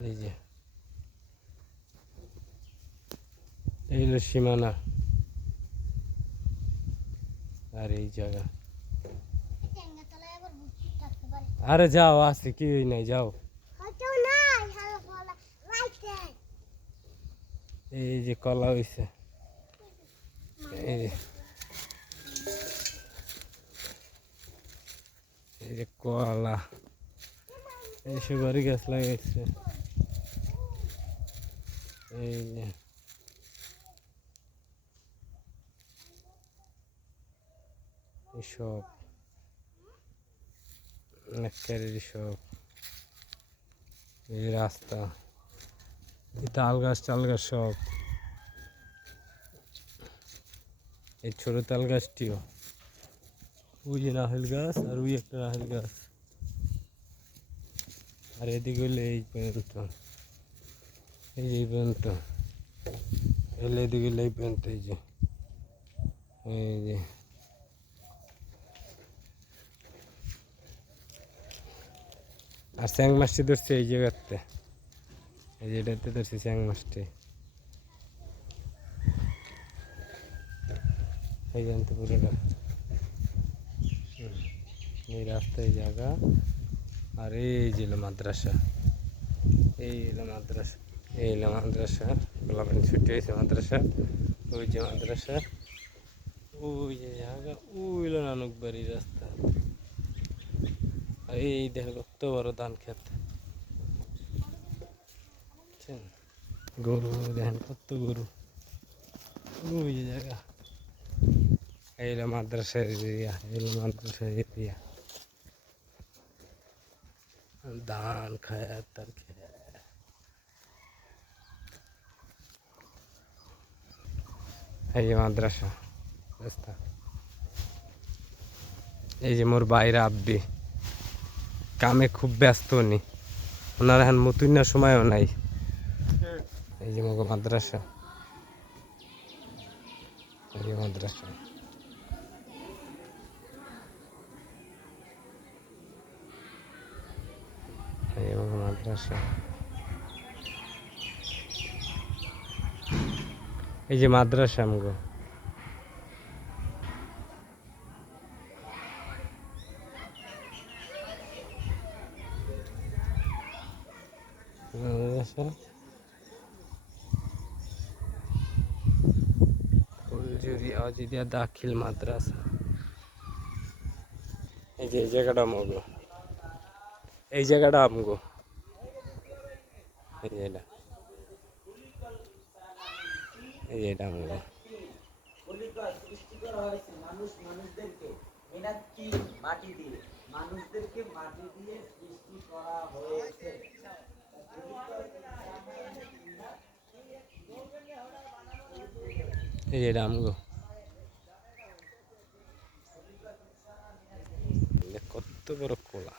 এই যে এই হলো সীমানা আর এই জায়গা। আরে যাও, আছে কি নাই, যাও। এই যে কলা হইছে, এই যে কলা, এই সুপারি গাছ লাগাইছে, এই যে সব সব, এই রাস্তা, তাল গাছ টাল গাছ সব, এই ছোট তাল গাছটিও, ওই যে রাহেল গাছ আর ওই একটা রাহেল গাছ, আর এদিকে হইলে এই পর্যন্ত, এই যে এই পর্যন্ত এলে, এদিকে হইলে এই পর্যন্ত, এই যে আর চ্যাং মাছটি ধরছে এই জায়গাতে, এই যে এটাতে ধরছে চ্যাং মাছটি, এই জানতে পুরোটা, এই রাস্তায় জায়গা। আর এই যে মাদ্রাসা, এই এলো মাদ্রাসা, এই এলো মাদ্রাসা, গোলাপানি ছুটি হয়েছে মাদ্রাসা, ওই যে মাদ্রাসা, ওই যে জায়গা, ওই হলো নানক বাড়ির রাস্তা। আর এই দেখেন কত বড় ধান ক্ষেত, গরু দেখেন কত গরু, ওই যে জায়গা, এই হলো মাদ্রাসার এরিয়া, এই হলো মাদ্রাসার এরিয়া, ধান খায় তার খেয়ে। এই যে মাদ্রাসা রাস্তা, এই যে মোর বাইরে আব্বি কামে খুব ব্যস্ত, উনি ওনার এখন মতুইনার সময়ও নাই। এই যে মগ মাদ্রাসা, এই যে মাদ্রাসা, এই মগ মাদ্রাসা, এই যে মাদ্রাসা আমগো, মাদ্রাসা ফুলঝুরি আজিদিয়া দাখিল মাদ্রাসা। এই যে এই জায়গাটা আমগো, এই জায়গাটা আমগো, এই যে এটা, এই যে এটা আমগো। সৃষ্টি করা হয়েছে মানুষ মানুষদেরকে মিনাক্কি মাটি দিয়ে, মানুষদেরকে মাটি দিয়ে সৃষ্টি করা হয়েছে। এই যে এটা আমগো, কত বড় কোলা।